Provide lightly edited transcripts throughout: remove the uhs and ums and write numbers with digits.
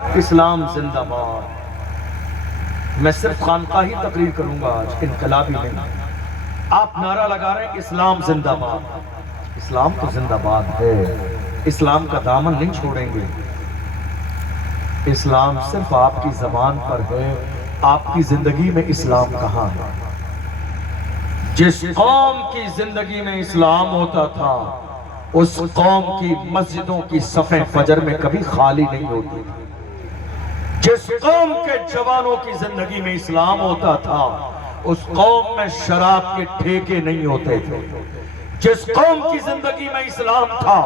اسلام زندہ باد۔ میں صرف خانقاہی تقریر کروں گا آج، انقلابی نہیں۔ آپ نعرہ لگا رہے ہیں اسلام زندہ باد۔ اسلام تو زندہ باد ہے، اسلام کا دامن نہیں چھوڑیں گے۔ اسلام صرف آپ کی زبان پر ہے، آپ کی زندگی میں اسلام کہاں ہے؟ جس قوم کی زندگی میں اسلام ہوتا تھا اس قوم کی مسجدوں کی صفیں فجر میں کبھی خالی نہیں ہوتی تھی۔ جس قوم کے جوانوں کی زندگی میں اسلام ہوتا تھا اس قوم میں شراب کے ٹھیکے نہیں ہوتے تھے۔ جس قوم کی زندگی میں اسلام تھا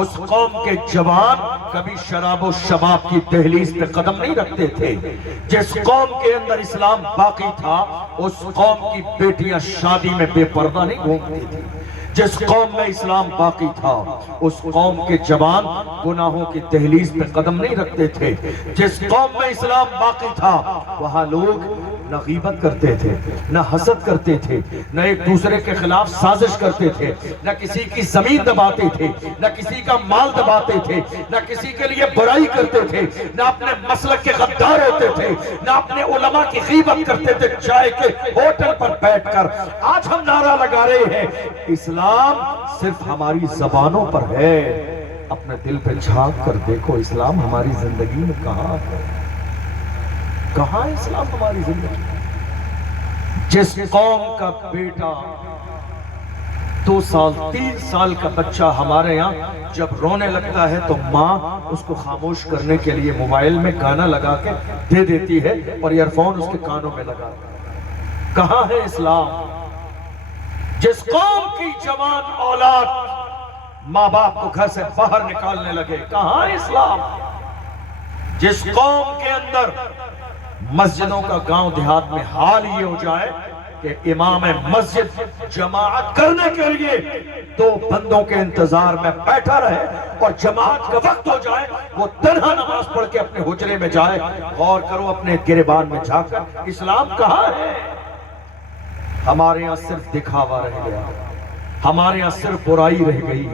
اس قوم کے جوان کبھی شراب و شباب کی دہلیز پہ قدم نہیں رکھتے تھے۔ جس قوم کے اندر اسلام باقی تھا اس قوم کی بیٹیاں شادی میں بے پردہ نہیں گھومتی تھی۔ جس قوم میں اسلام باقی تھا اس قوم کے جوان گناہوں کی دہلیز پہ قدم نہیں رکھتے تھے۔ جس قوم میں اسلام باقی تھا وہاں لوگ نہ غیبت کرتے تھے، نہ حسد کرتے تھے، نہ ایک دوسرے کے خلاف سازش کرتے تھے، نہ کسی کی زمین دباتے تھے، نہ کسی کا مال دباتے تھے، نہ کسی کے لیے برائی کرتے تھے، نہ اپنے مسلک کے غدار ہوتے تھے، نہ اپنے علماء کی غیبت کرتے تھے چائے کے ہوٹل پر بیٹھ کر۔ آج ہم نعرہ لگا رہے ہیں اسلام صرف ہماری زبانوں پر ہے، اپنے دل پہ جھانک کر دیکھو اسلام ہماری زندگی میں کہاں ہے؟ کہاں ہے اسلام ہماری زندگی؟ جس قوم کا بیٹا 2 سال 3 سال کا بچہ ہمارے یہاں جب رونے لگتا ہے تو ماں اس کو خاموش کرنے کے لیے موبائل میں گانا لگا کے دے دیتی ہے اور ایئر فون اس کے کانوں میں لگا۔ کہاں ہے اسلام؟ جس قوم کی جوان اولاد ماں باپ کو گھر سے باہر نکالنے لگے، کہاں ہے اسلام؟ جس قوم کے اندر مسجدوں کا گاؤں دیہات میں حال یہ ہو جائے کہ امام مسجد جماعت کرنے کے لیے 2 بندوں کے انتظار میں بیٹھا رہے اور جماعت کا وقت ہو جائے وہ تنہا نماز پڑھ کے اپنے حجرے میں جائے۔ غور کرو اپنے گریبان میں جھانک کر، اسلام کہاں ہے؟ ہمارے یہاں صرف دکھاوا رہ گیا، ہمارے یہاں صرف برائی رہ گئی،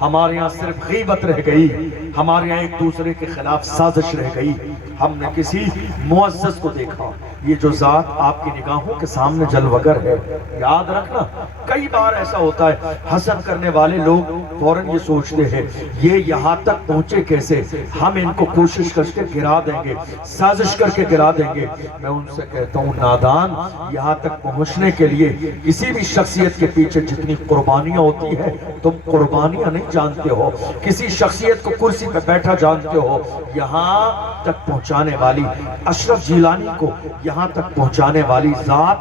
ہمارے یہاں صرف غیبت رہ گئی، ہمارے یہاں ایک دوسرے کے خلاف سازش رہ گئی۔ ہم نے کسی معزز کو دیکھا، یہ جو ذات آپ کی نگاہوں کے سامنے جلوگر ہے، یاد رکھنا کئی بار ایسا ہوتا ہے حسد کرنے والے لوگ فوراً یہ سوچتے ہیں یہ یہاں تک پہنچے کیسے، ہم ان کو کوشش کر کے گرا دیں گے، سازش کر کے گرا دیں گے۔ میں ان سے کہتا ہوں نادان، یہاں تک پہنچنے کے لیے کسی بھی شخصیت کے پیچھے جتنی قربانیاں ہوتی ہیں تم قربانیاں نہیں جانتے ہو، کسی شخصیت کو کرسی پہ بیٹھا جانتے ہو، یہاں تک پہنچانے والی اشرف جیلانی کو یہاں تک پہنچانے والی ذات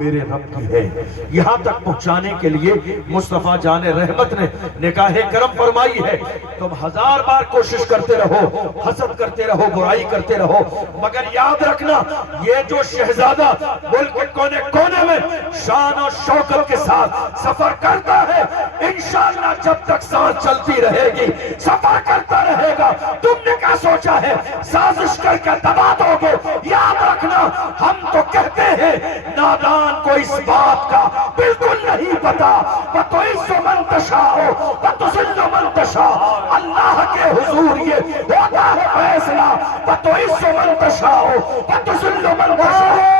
میرے رب کی ہے۔ یہاں تک پہنچانے کے لیے مصطفیٰ جان رحمت نے نگاہ کرم فرمائی ہے۔ تم 1000 بار کوشش کرتے رہو، حسد کرتے رہو، برائی کرتے رہو، مگر یاد رکھنا یہ جو شہزادہ ملک کے کونے کونے میں شان و شوکت کے ساتھ سفر کرتا ہے انشاءاللہ جب تک سانس چلتی رہے گی سفر کرتا رہے گا۔ تم نے کیا سوچا ہے سازش کر کے دبا دو گے؟ یاد رکھنا ہم تو کہتے ہیں نادان کو اس بات کا بالکل نہیں پتا۔ وَتُعِزُّ مَن تَشَاءُ وَتُذِلُّ مَن تَشَاءُ، اللہ کے حضور یہ ہوتا ہے فیصلہ۔ وَتُعِزُّ مَن تَشَاءُ وَتُذِلُّ مَن تَشَاءُ۔